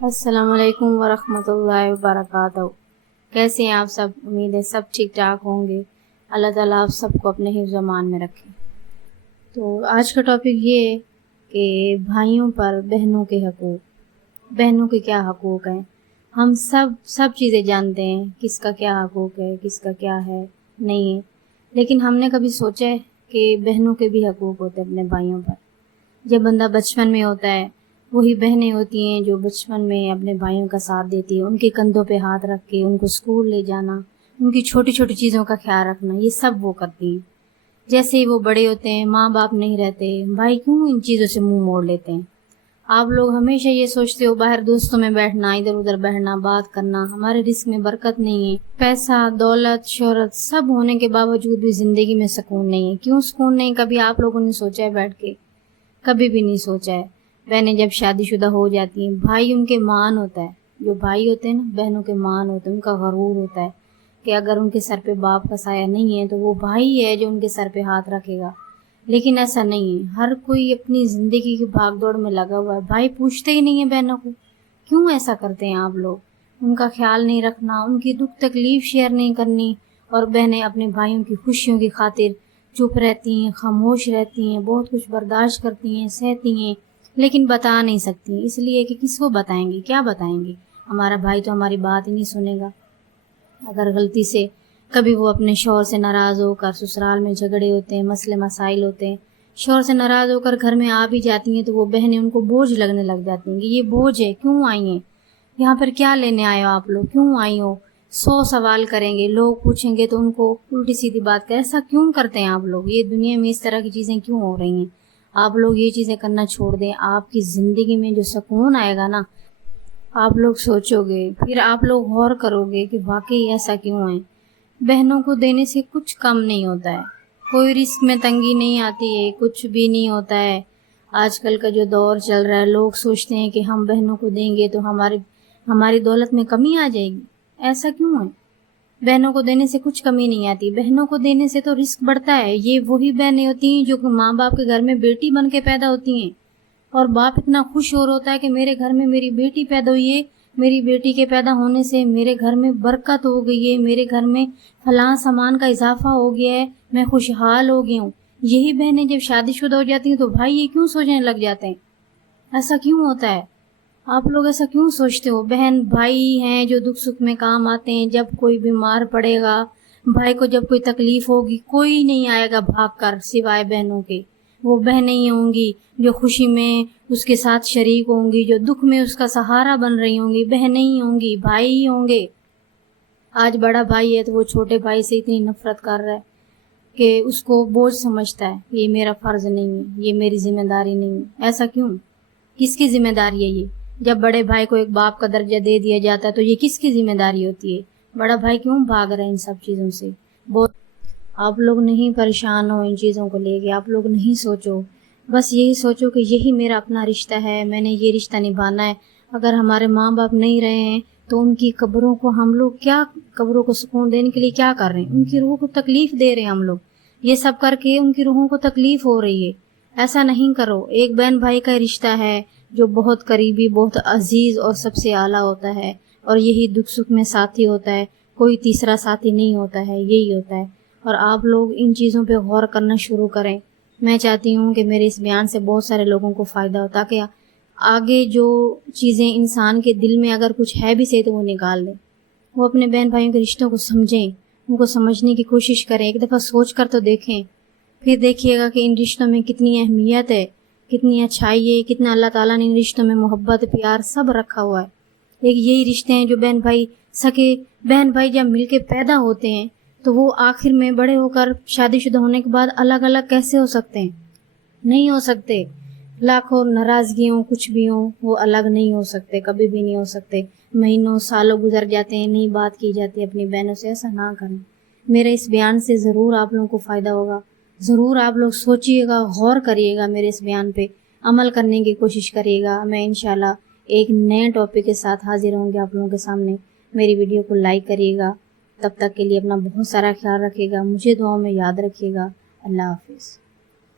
السلام علیکم ورحمۃ اللہ وبرکاتہ۔ کیسے ہیں آپ سب؟ امید ہے سب ٹھیک ٹھاک ہوں گے۔ اللہ تعالیٰ آپ سب کو اپنے حفظ و امان میں رکھے۔ تو آج کا ٹاپک یہ ہے کہ بھائیوں پر بہنوں کے حقوق، بہنوں کے کیا حقوق ہیں۔ ہم سب چیزیں جانتے ہیں، کس کا کیا حقوق ہے، کس کا کیا ہے نہیں ہے، لیکن ہم نے کبھی سوچا ہے کہ بہنوں کے بھی حقوق ہوتے ہیں اپنے بھائیوں پر۔ جب بندہ بچپن میں ہوتا ہے، وہی بہنیں ہوتی ہیں جو بچپن میں اپنے بھائیوں کا ساتھ دیتی ہیں، ان کے کندھوں پہ ہاتھ رکھ کے ان کو اسکول لے جانا، ان کی چھوٹی چھوٹی چیزوں کا خیال رکھنا، یہ سب وہ کرتی ہیں۔ جیسے ہی وہ بڑے ہوتے ہیں، ماں باپ نہیں رہتے، بھائی کیوں ان چیزوں سے منہ موڑ لیتے ہیں۔ آپ لوگ ہمیشہ یہ سوچتے ہو باہر دوستوں میں بیٹھنا، ادھر ادھر بیٹھنا، بات کرنا، ہمارے رزق میں برکت نہیں ہے، پیسہ دولت شہرت سب ہونے کے باوجود بھی زندگی میں سکون نہیں ہے۔ کیوں سکون نہیں؟ کبھی آپ لوگوں نے سوچا ہے بیٹھ کے؟ کبھی بھی نہیں سوچا ہے۔ بہنیں جب شادی شدہ ہو جاتی ہیں، بھائی ان کے مان ہوتا ہے، جو بھائی ہوتے ہیں نا، بہنوں کے مان ہوتے ہیں، ان کا غرور ہوتا ہے کہ اگر ان کے سر پہ باپ کا سایہ نہیں ہے تو وہ بھائی ہے جو ان کے سر پہ ہاتھ رکھے گا۔ لیکن ایسا نہیں ہے، ہر کوئی اپنی زندگی کی بھاگ دوڑ میں لگا ہوا ہے، بھائی پوچھتے ہی نہیں ہیں بہنوں کو۔ کیوں ایسا کرتے ہیں آپ لوگ؟ ان کا خیال نہیں رکھنا، ان کی دکھ تکلیف شیئر نہیں کرنی، اور بہنیں اپنے بھائیوں کی خوشیوں کی خاطر چپ رہتی ہیں، خاموش رہتی ہیں، بہت کچھ برداشت کرتی ہیں، سہتی ہیں، لیکن بتا نہیں سکتی، اس لیے کہ کس کو بتائیں گے، کیا بتائیں گے؟ ہمارا بھائی تو ہماری بات ہی نہیں سنے گا۔ اگر غلطی سے کبھی وہ اپنے شوہر سے ناراض ہو کر، سسرال میں جھگڑے ہوتے ہیں، مسئلے مسائل ہوتے ہیں، شوہر سے ناراض ہو کر گھر میں آ بھی جاتی ہیں تو وہ بہنیں ان کو بوجھ لگنے لگ جاتی ہیں کہ یہ بوجھ ہے، کیوں آئی ہیں یہاں پر، کیا لینے آئے ہو آپ لوگ، کیوں آئی ہو؟ 100 سوال کریں گے، لوگ پوچھیں گے تو ان کو الٹی سیدھی بات کریں۔ ایسا کیوں کرتے ہیں آپ لوگ؟ یہ دنیا میں اس طرح کی چیزیں کیوں ہو رہی ہیں؟ آپ لوگ یہ چیزیں کرنا چھوڑ دیں، آپ کی زندگی میں جو سکون آئے گا نا، آپ لوگ سوچو گے، پھر آپ لوگ غور کرو گے کہ واقعی ایسا کیوں ہے۔ بہنوں کو دینے سے کچھ کم نہیں ہوتا ہے، کوئی رزق میں تنگی نہیں آتی ہے، کچھ بھی نہیں ہوتا ہے۔ آج کل کا جو دور چل رہا ہے، لوگ سوچتے ہیں کہ ہم بہنوں کو دیں گے تو ہماری دولت میں کمی آ جائے گی۔ ایسا کیوں ہے؟ بہنوں کو دینے سے کچھ کمی نہیں آتی، بہنوں کو دینے سے تو رزق بڑھتا ہے۔ یہ وہی بہنیں ہوتی ہیں جو ماں باپ کے گھر میں بیٹی بن کے پیدا ہوتی ہیں، اور باپ اتنا خوش ہو ہوتا ہے کہ میرے گھر میں میری بیٹی پیدا ہوئی ہے، میری بیٹی کے پیدا ہونے سے میرے گھر میں برکت ہو گئی ہے، میرے گھر میں فلاں سامان کا اضافہ ہو گیا ہے، میں خوشحال ہو گیا ہوں۔ یہی بہنیں جب شادی شدہ ہو جاتی ہیں تو بھائی یہ کیوں سوچنے لگ جاتے ہیں؟ ایسا کیوں ہوتا ہے؟ آپ لوگ ایسا کیوں سوچتے ہو؟ بہن بھائی ہیں جو دکھ سکھ میں کام آتے ہیں، جب کوئی بیمار پڑے گا، بھائی کو جب کوئی تکلیف ہوگی، کوئی نہیں آئے گا بھاگ کر سوائے بہنوں کے۔ وہ بہنیں ہی ہوں گی جو خوشی میں اس کے ساتھ شریک ہوں گی، جو دکھ میں اس کا سہارا بن رہی ہوں گی، بہنیں ہی ہوں گی، بھائی ہی ہوں گے۔ آج بڑا بھائی ہے تو وہ چھوٹے بھائی سے اتنی نفرت کر رہا ہے کہ اس کو بوجھ سمجھتا ہے، یہ میرا فرض نہیں ہے، یہ میری ذمہ داری نہیں ہے۔ ایسا کیوں؟ کس کی ذمہ داری ہے یہ؟ جب بڑے بھائی کو ایک باپ کا درجہ دے دیا جاتا ہے تو یہ کس کی ذمہ داری ہوتی ہے؟ بڑا بھائی کیوں بھاگ رہے ہیں ان سب چیزوں سے؟ آپ لوگ نہیں پریشان ہو ان چیزوں کو لے کے، آپ لوگ نہیں سوچو، بس یہی سوچو کہ یہی میرا اپنا رشتہ ہے، میں نے یہ رشتہ نبھانا ہے۔ اگر ہمارے ماں باپ نہیں رہے ہیں تو ان کی قبروں کو ہم لوگ کیا، قبروں کو سکون دینے کے لیے کیا کر رہے ہیں؟ ان کی روح کو تکلیف دے رہے ہیں ہم لوگ، یہ سب کر کے ان کی روحوں کو تکلیف ہو رہی ہے۔ ایسا نہیں کرو۔ ایک بہن بھائی کا رشتہ ہے جو بہت قریبی، بہت عزیز اور سب سے اعلیٰ ہوتا ہے، اور یہی دکھ سکھ میں ساتھی ہوتا ہے، کوئی تیسرا ساتھی نہیں ہوتا ہے، یہی ہوتا ہے۔ اور آپ لوگ ان چیزوں پہ غور کرنا شروع کریں۔ میں چاہتی ہوں کہ میرے اس بیان سے بہت سارے لوگوں کو فائدہ ہو، تاکہ آگے جو چیزیں انسان کے دل میں اگر کچھ ہے بھی صحیح تو وہ نکال دیں، وہ اپنے بہن بھائیوں کے رشتوں کو سمجھیں، ان کو سمجھنے کی کوشش کریں، ایک دفعہ سوچ کر تو دیکھیں، پھر دیکھیے گا کہ ان رشتوں میں کتنی اہمیت ہے، کتنی اچھائی ہے، کتنا اللہ تعالیٰ نے ان رشتوں میں محبت پیار سب رکھا ہوا ہے۔ ایک یہی رشتے ہیں جو بہن بھائی، سکے بہن بھائی جب مل کے پیدا ہوتے ہیں تو وہ آخر میں بڑے ہو کر شادی شدہ ہونے کے بعد الگ الگ کیسے ہو سکتے ہیں؟ نہیں ہو سکتے۔ لاکھوں ناراضگیوں کچھ بھی ہوں، وہ الگ نہیں ہو سکتے، کبھی بھی نہیں ہو سکتے۔ مہینوں سالوں گزر جاتے ہیں، نہیں بات کی جاتی اپنی بہنوں سے۔ ایسا نہ کریں۔ میرے اس بیان سے ضرور آپ لوگوں کو فائدہ ہوگا، ضرور آپ لوگ سوچیے گا، غور کریے گا، میرے اس بیان پہ عمل کرنے کی کوشش کریے گا۔ میں انشاءاللہ ایک نئے ٹاپک کے ساتھ حاضر ہوں گے آپ لوگوں کے سامنے۔ میری ویڈیو کو لائک کریے گا۔ تب تک کے لیے اپنا بہت سارا خیال رکھیے گا، مجھے دعاؤں میں یاد رکھیے گا۔ اللہ حافظ۔